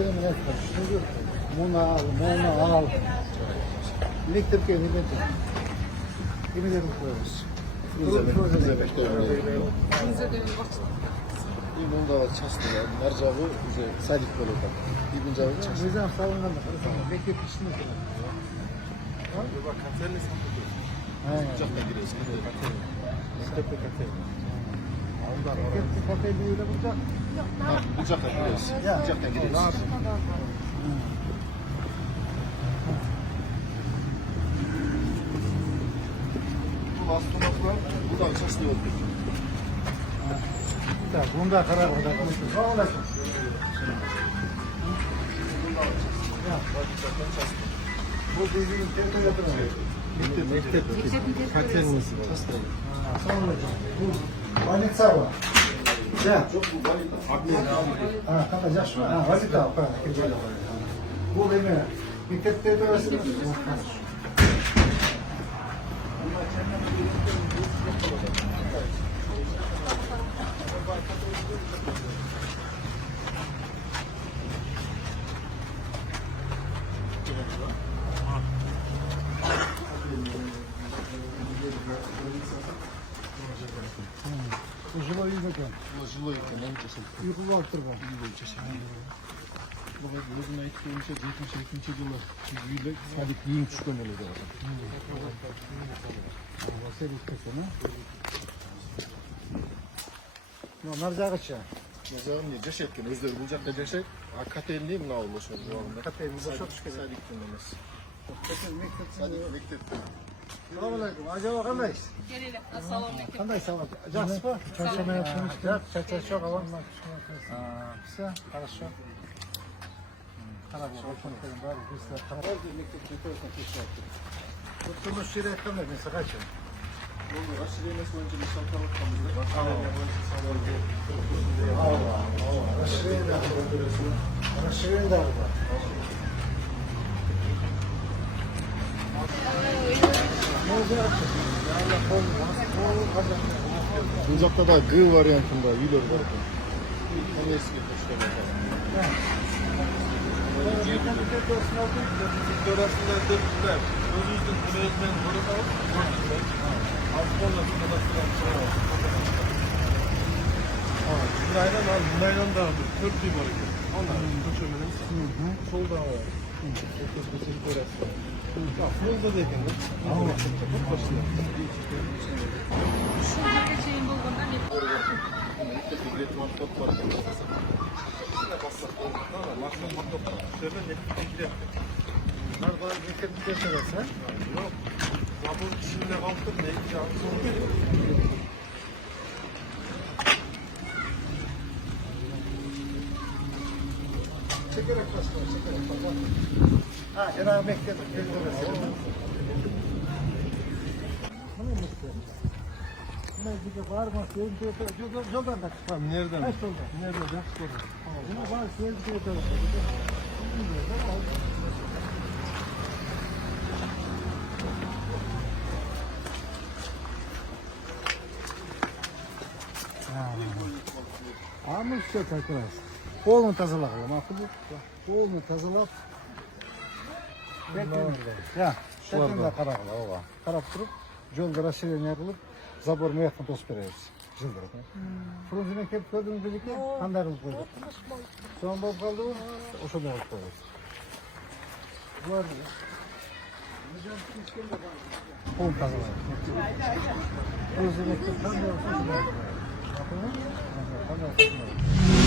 temin ettim. Bunu al. Elektrik evinde de. Gemilerin koyuyoruz. Bunda çastı mercabı sadik böyle bak. Bir cevabı çastı. Nizam salonunda da karısana. Bekle pişti mi? Bak katerli satıyor. Sıcakta giriyoruz. Stepe katerli. Bekle kafayı öyle bulacak. Sıcakta giriyoruz. Sıcakta giriyoruz. Bu astronomlar buradan çaslıyor. Bunda karar orada. Sağ olasın. Bu bizim temperatürü. Katerli çastı. Sağ olasın. Bu valita var. Ya. Çok bu valita. Ha, tamam ya şu. Ha, valita var. Bu benim. Bir temperatürü. Жылой үймекен. Жылой екен, он жасыл. Uyku vardır bu. Бұл өзінің айтқанынша 72 жылы үйлі сәлік ең түскен еді. Sen istiyorsun ha? Onlar zağıçça. Mesela ne yaşayıpken özleri bulacakta yaşayıp, katerliği mi olmuş o Katerimize çok şükür. Sәлік dememiz. Sağlık Mektepte. Selamünaleyküm. Acaba kandaş? Gelelim. Assalamualaikum. Kandaş sağ ol. Жақсы ба? Çarşamba yaptınız. Çarşamba çok alalım. Все, хорошо. Қарап отырған бәрі бізде қарап. Мектепте көрсін кешірді. Bu turnuş şiire etmemler neyse kaçın. Bunu aşırıyemesi önce bir şaltlar ortamızda. Расширение да. Bu uzakta da G varyantında üyeler var. Onu eski taşıyorum. Orasında dörtler. Özüzün burayızdan burası alıp dörtler. Aslanla kadastırlar. Bunaydan al, bunaydan da aldı. Dört tüy var ki. Onlar köşemenin solda var. Orası. Solda deyken de. Şurada geçeyim bulgundan bir Bunlar bana mektepte seversen. Yok. Vapur içinde kalktık ne? Çekerek başlar, çekerek başlar. Ha, Cenab-ı Mektep'te seversen. Bunu mu istiyorsun? Buna bir bağırma, yoldan da çıkar. Nereden? Kaç yoldan? Nereden? Yaxşı sorun. Buna bağır, sevgi yeter. Ama işte takılır. Kolunu tazalayalım. Kolunu tazalayıp ya, şurada karakla ova. Karap durup, yolda rasiyonu yapılıp, zabor meyakını toz veririz. Jıldırıp. Fırıncı mektep gördüğünüz gibi ki, kandarımız koyduk. Son bol kaldı mı? O şurada alıp koyuyoruz. Bu arada kolunu tazalayalım. Fırıncı mektep kandarımız koyduk. Bakın mı? Kandarımız koyduk.